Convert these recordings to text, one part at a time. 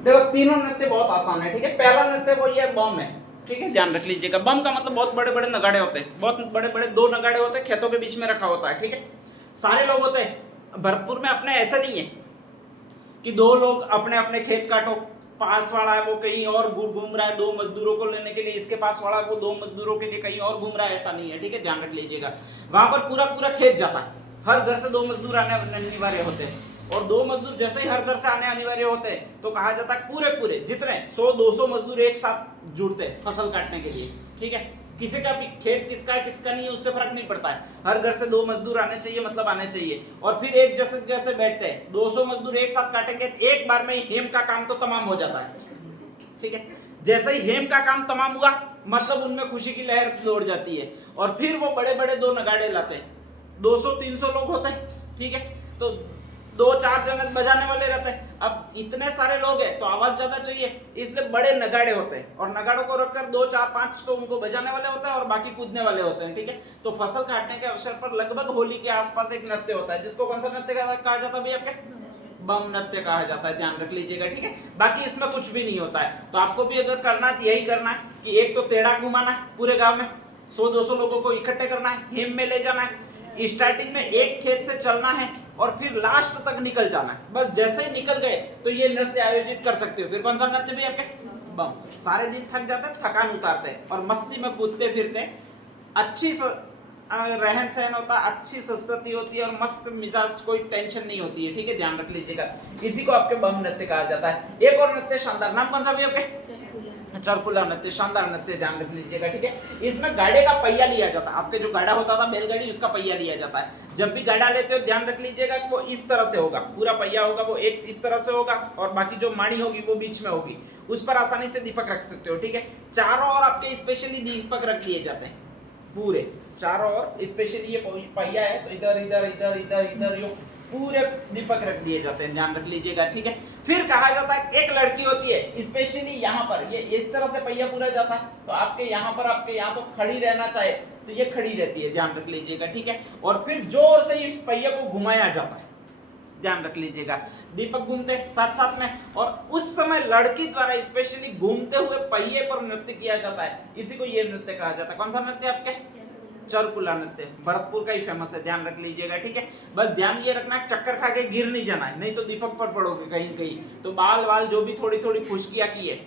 देखो तीनों नृत्य बहुत आसान है, ठीक है। पहला नृत्य वो ये बम है, ठीक है, ध्यान रख लीजिएगा। बम का मतलब बहुत बड़े बड़े नगाड़े होते हैं, बहुत बड़े बड़े दो नगाड़े होते हैं, खेतों के बीच में रखा होता है, ठीक है। सारे लोग होते हैं भरतपुर में, अपने ऐसा नहीं है कि दो लोग अपने अपने खेत काटो, पास वाला है वो कहीं और घूम रहा है दो मजदूरों को लेने के लिए, इसके पास वाला वो दो मजदूरों के लिए कहीं और घूम रहा है, ऐसा नहीं है, ठीक है, ध्यान रख लीजिएगा। वहां पर पूरा पूरा खेत जाता है, हर घर से दो मजदूर आने अनिवार्य होते हैं, और दो मजदूर जैसे ही हर घर से आने अनिवार्य होते हैं तो कहा जाता है पूरे पूरे जितने 100-200 मजदूर एक साथ जुड़ते हैं फसल काटने के लिए, ठीक है। किसी का भी खेत किसका है किसका नहीं है उससे फर्क नहीं पड़ता है, हर घर से दो मजदूर आने चाहिए, मतलब आने चाहिए, और फिर एक जैसे जैसे बैठते हैं 200 मजदूर एक साथ काटेंगे, एक बार में ही हेम का काम तो तमाम हो जाता है, ठीक है। जैसे ही हेम का काम तमाम हुआ मतलब उनमें खुशी की लहर दौड़ जाती है, और फिर वो बड़े बड़े दो नगाड़े लाते हैं, 200-300 लोग होते हैं, ठीक है, तो 2-4 जन बजाने वाले रहते हैं। अब इतने सारे लोग हैं तो आवाज ज्यादा चाहिए, इसलिए बड़े नगाड़े होते हैं, और नगाड़ों को रखकर 2-4-5 तो उनको बजाने वाले होते हैं और बाकी कूदने वाले होते हैं, ठीक है। तो फसल काटने के अवसर पर लगभग होली के आसपास एक नृत्य होता है, जिसको कौन सा नृत्य कहा जाता है भैया आपके? बम नृत्य कहा जाता है, ध्यान रख लीजिएगा, ठीक है। बाकी इसमें कुछ भी नहीं होता है, तो आपको भी अगर करना है तो यही करना है कि एक तो टेढ़ा घुमाना है पूरे गांव में, 100-200 लोगों को इकट्ठे करना है, हेम में ले जाना है, स्टार्टिंग में एक खेत से चलना है और फिर लास्ट तक निकल जाना है। बस जैसे ही निकल गए तो ये नृत्य आयोजित कर सकते हो। फिर कौन सा नृत्य भी आपके? बम। सारे दिन थक जाते हैं, थकान उतारते हैं और मस्ती में कूदते फिरते, अच्छी रहन सहन होता है, अच्छी संस्कृति होती है और मस्त मिजाज, कोई टेंशन नहीं होती है, ठीक है, ध्यान रख लीजिएगा। इसी को आपके बम नृत्य कहा जाता है। एक और नृत्य शानदार, नाम कौन सा भी आपके? चरकुला नृत्य, शानदार नृत्य, ध्यान रख लीजिएगा, ठीक है। इसमें गाड़े का पहिया लिया जाता है, आपके जो गाड़ा होता था बैलगाड़ी उसका पहिया लिया जाता है। जब भी गाड़ा लेते हो ध्यान रख लीजिएगा वो इस तरह से होगा, पूरा पहिया होगा वो एक इस तरह से होगा और बाकी जो माड़ी होगी वो बीच में होगी, उस पर आसानी से दीपक रख सकते हो, ठीक है। चारों ओर आपके स्पेशली दीपक रख दिए जाते हैं, पूरे चारों ओर, स्पेशली ये पहिया है तो इधर इधर इधर इधर इधर यो पूरे दीपक रख दिए जाते हैं, ध्यान रख लीजिएगा, ठीक है। फिर कहा जाता है एक लड़की होती है स्पेशली यहाँ पर, ये इस तरह से पहिया पूरा जाता है तो आपके यहाँ पर, आपके यहाँ तो खड़ी रहना चाहे तो ये खड़ी रहती है, ध्यान रख लीजिएगा, ठीक है। और फिर जोर से इस पहिया को घुमाया जाता है, ध्यान रख लीजिएगा, दीपक घूमते साथ साथ में, और उस समय लड़की द्वारा स्पेशली घूमते हुए पहिए पर नृत्य किया जाता है, इसी को ये नृत्य कहा जाता है। कौन सा नृत्य आपके? चरकुला नृत्य, भरतपुर का ही फेमस है, ध्यान रख लीजिएगा, ठीक है। बस ध्यान ये रखना है चक्कर खा के गिर नहीं जाना है, नहीं तो दीपक पर पड़ोगे कहीं कहीं, तो बाल वाल जो भी थोड़ी थोड़ी खुशकियां की है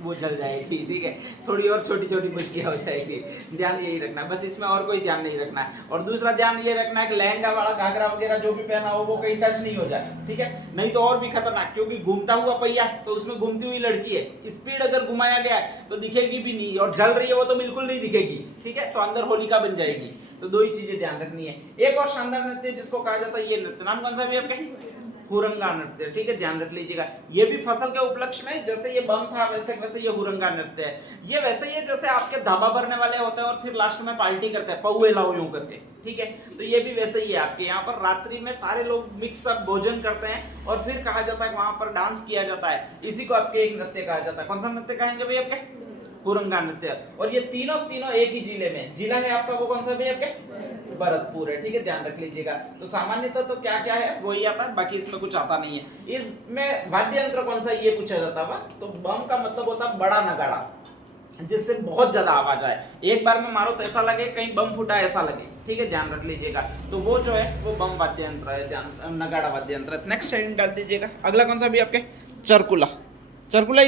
वो जल जाएगी, ठीक है, थोड़ी और छोटी छोटी खुशकियां हो जाएगी, ध्यान यही रखना है, बस इसमें और कोई ध्यान नहीं रखना है। और दूसरा ध्यान ये रखना है कि लहंगा वाला घाघरा वगैरह जो भी पहना हो वो कहीं टच नहीं हो जाए, ठीक है, नहीं तो और भी खतरनाक, क्योंकि घूमता हुआ पहिया तो उसमें घूमती हुई लड़की है, स्पीड अगर घुमाया गया है तो दिखेगी भी नहीं, और जल रही है वो तो बिल्कुल नहीं दिखेगी, ठीक है, तो अंदर होलिका बन जाएगी। तो दो ही चीजें ध्यान रखनी है। एक और शानदार नृत्य जिसको कहा जाता है, ये नृत्य नाम कौन सा भी आपके? हुरंगा नृत्य, ठीक है, ध्यान रख लीजिएगा। ये भी फसल के उपलक्ष्य में, जैसे ये बम था वैसे वैसे ये हुरंगा नृत्य है। ये वैसे ही है जैसे आपके धाबा भरने वाले होते हैं और फिर लास्ट में पार्टी करते हैं, पौए लाओ यूं करके, ठीक है, तो ये भी वैसे ही है। आपके यहाँ पर रात्रि में सारे लोग मिक्स अप भोजन करते हैं और फिर कहा जाता है वहां पर डांस किया जाता है, इसी को आपके एक नृत्य कहा जाता है। कौन सा नृत्य कहेंगे भाई आपके? हुरंगा नृत्य। और ये तीनों तीनों एक ही जिले में, जिला है आपका वो कौन सा भी आपके? भरतपुर है, ठीक है, ध्यान रख लीजिएगा। तो सामान्यतः तो क्या क्या है वही आता है, बाकी इसमें कुछ आता नहीं है। इसमें वाद्य यंत्र कौन सा ये पूछा जाता है, तो बम का मतलब होता है बड़ा नगाड़ा, जिससे बहुत ज्यादा आवाज आए, एक बार में मारो तो ऐसा लगे कहीं बम फूटा ऐसा लगे, ठीक है, ध्यान रख लीजिएगा। तो वो जो है वो बम वाद्य यंत्र है, ध्यान, नगाड़ा वाद्य यंत्र। नेक्स्ट हेडिंग डाल दीजिएगा। अगला कौन सा भी आपके? चरकुला। चरकुला